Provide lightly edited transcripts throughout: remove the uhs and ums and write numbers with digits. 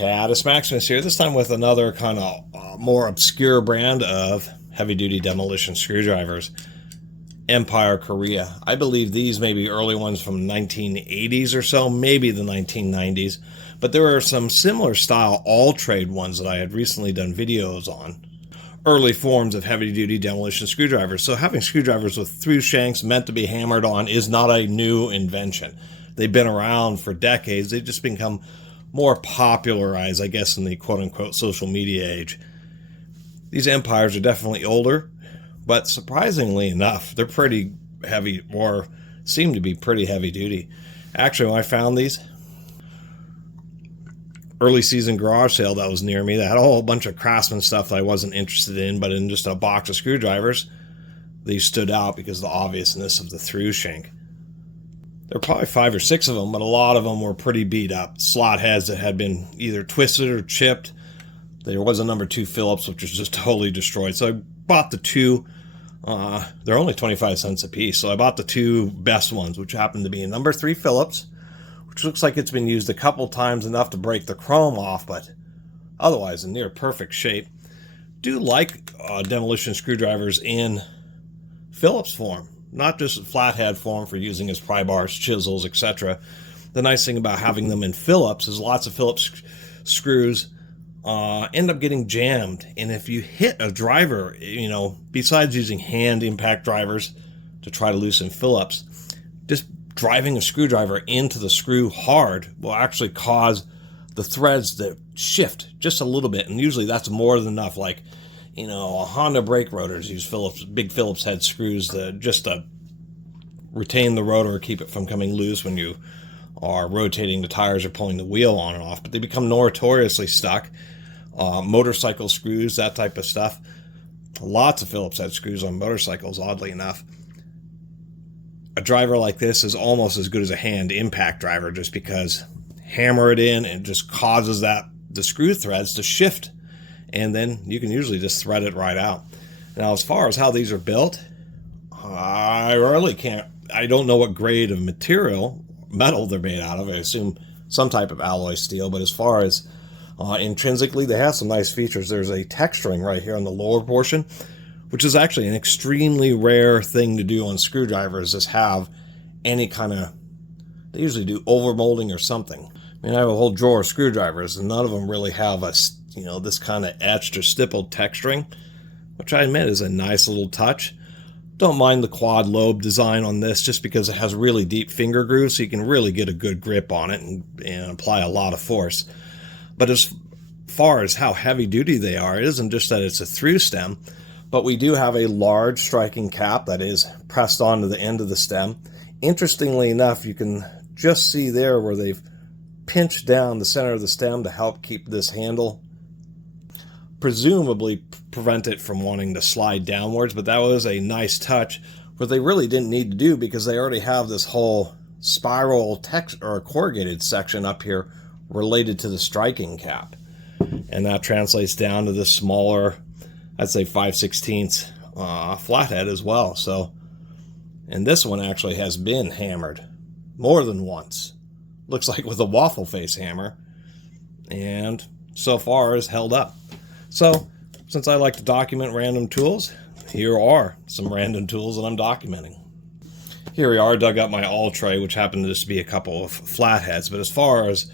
Catus, Maximus here, this time with another kind of more obscure brand of heavy-duty demolition screwdrivers. Empire Korea. I believe these may be early ones from 1980s or so, maybe the 1990s. But there are some similar style Alltrade ones that I had recently done videos on. Early forms of heavy-duty demolition screwdrivers. So having screwdrivers with through shanks meant to be hammered on is not a new invention. They've been around for decades. They've just become more popularized, I guess, in the quote-unquote social media age. These Empires are definitely older, but surprisingly enough, they're pretty heavy, or seem to be pretty heavy-duty. Actually, when I found these, early season garage sale that was near me, that had a whole bunch of Craftsman stuff that I wasn't interested in, but in just a box of screwdrivers, these stood out because of the obviousness of the through shank. There were probably 5 or 6 of them, but a lot of them were pretty beat up. Slot heads that had been either twisted or chipped. There was a number 2 Phillips, which was just totally destroyed. So I bought the 2. They're only 25 cents a piece. So I bought the 2 best ones, which happened to be a number 3 Phillips, which looks like it's been used a couple times, enough to break the chrome off, but otherwise in near perfect shape. Do like demolition screwdrivers in Phillips form. Not just flathead form for using as pry bars, chisels, etc. The nice thing about having them in Phillips is lots of Phillips screws end up getting jammed. And if you hit a driver, besides using hand impact drivers to try to loosen Phillips, just driving a screwdriver into the screw hard will actually cause the threads to shift just a little bit. And usually that's more than enough. Like, Honda brake rotors use big Phillips head screws just to retain the rotor or keep it from coming loose when you are rotating the tires or pulling the wheel on and off. But they become notoriously stuck. Motorcycle screws, that type of stuff. Lots of Phillips head screws on motorcycles, oddly enough. A driver like this is almost as good as a hand impact driver, just because hammer it in and it just causes the screw threads to shift. And then you can usually just thread it right out. Now, as far as how these are built, I don't know what grade of metal they're made out of. I assume some type of alloy steel, but as far as intrinsically, they have some nice features. There's a texturing right here on the lower portion, which is actually an extremely rare thing to do on screwdrivers, is have any kind of, they usually do overmolding or something. I mean, I have a whole drawer of screwdrivers, and none of them really have this kind of etched or stippled texturing, which I admit is a nice little touch. Don't mind the quad lobe design on this, just because it has really deep finger grooves, so you can really get a good grip on it and apply a lot of force. But as far as how heavy duty they are, it isn't just that it's a through stem, but we do have a large striking cap that is pressed onto the end of the stem. Interestingly enough, you can just see there where they've pinched down the center of the stem to help keep this handle, presumably prevent it from wanting to slide downwards. But that was a nice touch, what they really didn't need to do, because they already have this whole spiral or corrugated section up here related to the striking cap, and that translates down to the smaller, I'd say 5/16 flathead as well. So, and this one actually has been hammered more than once, looks like with a waffle face hammer, and so far is held up. So, since I like to document random tools, here are some random tools that I'm documenting. Here we are, dug up my Alltrade, which happened to just be a couple of flatheads. But as far as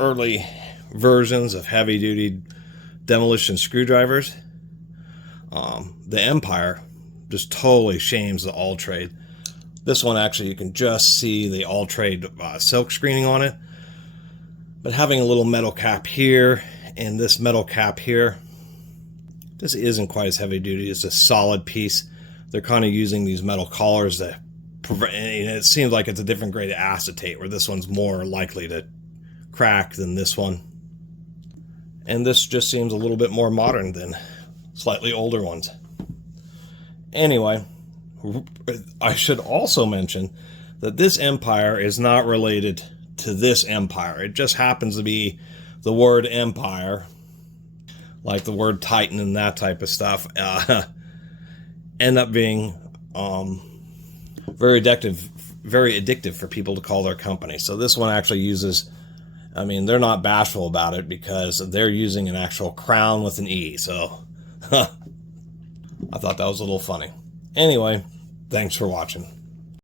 early versions of heavy-duty demolition screwdrivers, the Empire just totally shames the Alltrade. This one, actually, you can just see the Alltrade silk screening on it. But having a little metal cap here and this metal cap here, this isn't quite as heavy duty. It's a solid piece. They're kind of using these metal collars that prevent, and it seems like it's a different grade of acetate, where this one's more likely to crack than this one. And this just seems a little bit more modern than slightly older ones. Anyway, I should also mention that this Empire is not related to this Empire. It just happens to be the word Empire, like the word Titan and that type of stuff, end up being very addictive for people to call their company. So this one actually uses I mean, they're not bashful about it because they're using an actual crown with an E. So I thought that was a little funny. Anyway, thanks for watching.